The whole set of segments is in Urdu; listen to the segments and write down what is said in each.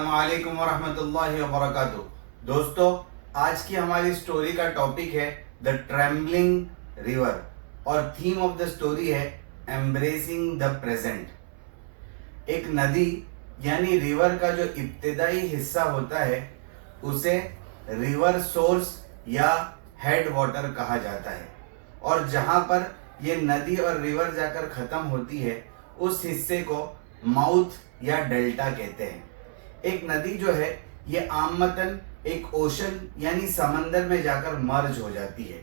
السلام علیکم ورحمۃ اللہ وبرکاتہ. دوستو، آج کی ہماری سٹوری کا ٹاپک ہے دا ٹریمبلنگ ریور اور تھیم آف دا سٹوری ہے ایمبریسنگ دا پریزنٹ. ایک ندی یعنی ریور کا جو ابتدائی حصہ ہوتا ہے اسے ریور سورس یا ہیڈ واٹر کہا جاتا ہے، اور جہاں پر یہ ندی اور ریور جا کر ختم ہوتی ہے اس حصے کو ماؤتھ یا ڈیلٹا کہتے ہیں. ایک ندی جو ہے یہ عامتاً ایک اوشن یعنی سمندر میں جا کر مرج ہو جاتی ہے،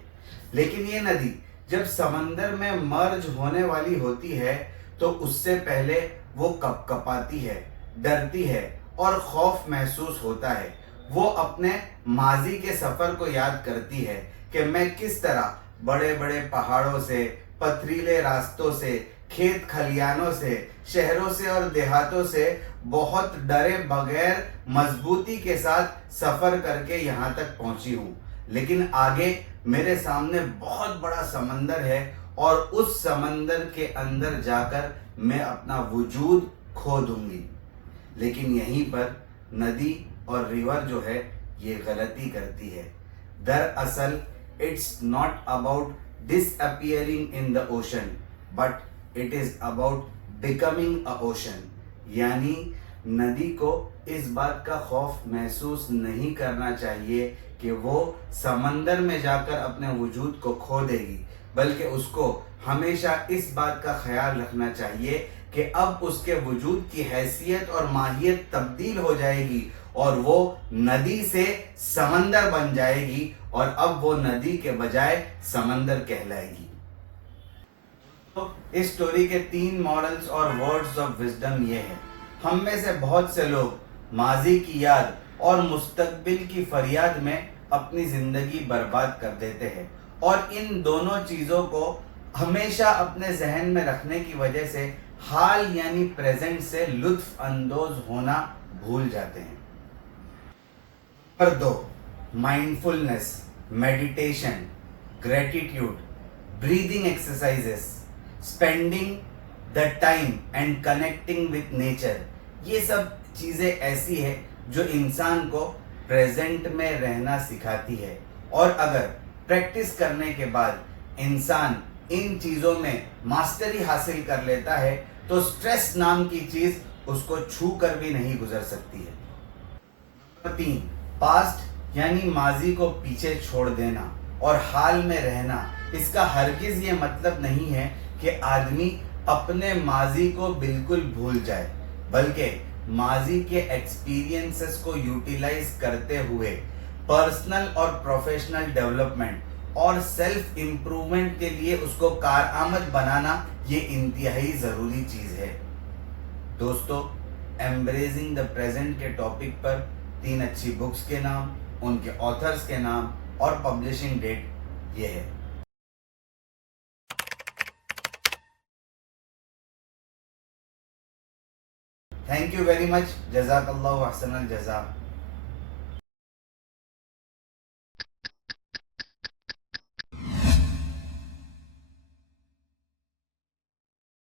لیکن یہ ندی جب سمندر میں مرج ہونے والی ہوتی ہے تو اس سے پہلے وہ کپ کپاتی ہے، ڈرتی ہے اور خوف محسوس ہوتا ہے. وہ اپنے ماضی کے سفر کو یاد کرتی ہے کہ میں کس طرح بڑے بڑے پہاڑوں سے، پتھریلے راستوں سے، کھیت کھلیانوں سے، شہروں سے اور دیہاتوں سے بہت ڈرے بغیر مضبوطی کے ساتھ سفر کر کے یہاں تک پہنچی ہوں، لیکن آگے میرے سامنے بہت بڑا سمندر ہے اور اس سمندر کے اندر جا کر میں اپنا وجود کھو دوں گی. لیکن یہیں پر ندی اور ریور جو ہے یہ غلطی کرتی ہے. دراصل it's not about disappearing in the ocean but it is about becoming a ocean. یعنی ندی کو اس بات کا خوف محسوس نہیں کرنا چاہیے کہ وہ سمندر میں جا کر اپنے وجود کو کھو دے گی، بلکہ اس کو ہمیشہ اس بات کا خیال رکھنا چاہیے کہ اب اس کے وجود کی حیثیت اور ماہیت تبدیل ہو جائے گی اور وہ ندی سے سمندر بن جائے گی، اور اب وہ ندی کے بجائے سمندر کہلائے گی. اس سٹوری کے 3 مورلز اور ورڈز آف وزڈم یہ ہیں. ہم میں سے بہت سے لوگ ماضی کی یاد اور مستقبل کی فریاد میں اپنی زندگی برباد کر دیتے ہیں، اور ان دونوں چیزوں کو ہمیشہ اپنے ذہن میں رکھنے کی وجہ سے حال یعنی پریزنٹ سے لطف اندوز ہونا بھول جاتے ہیں. Number 2، mindfulness, meditation, gratitude, breathing exercises, spending the time and connecting with nature. یہ سب چیزیں ایسی ہے جو انسان کو پریزنٹ میں رہنا سکھاتی ہے، اور اگر پریکٹس کرنے کے بعد انسان ان چیزوں میں ماسٹری حاصل کر لیتا ہے تو سٹریس نام کی چیز اس کو چھو کر بھی نہیں گزر سکتی ہے. نمبر 3، پاسٹ یعنی ماضی کو پیچھے چھوڑ دینا اور حال میں رہنا. اس کا ہرگز یہ مطلب نہیں ہے کہ آدمی اپنے ماضی کو بالکل بھول جائے، بلکہ ماضی کے ایکسپیرینسز کو یوٹیلائز کرتے ہوئے پرسنل اور پروفیشنل ڈیولپمنٹ اور سیلف امپرومنٹ کے لیے اس کو کارآمد بنانا یہ انتہائی ضروری چیز ہے. دوستو، ایمبریسنگ دا پریزنٹ کے ٹاپک پر 3 اچھی بکس کے نام، ان کے آتھرز کے نام اور پبلشنگ ڈیٹ یہ ہے. Thank you very much. جزاک اللہ احسن الجزا.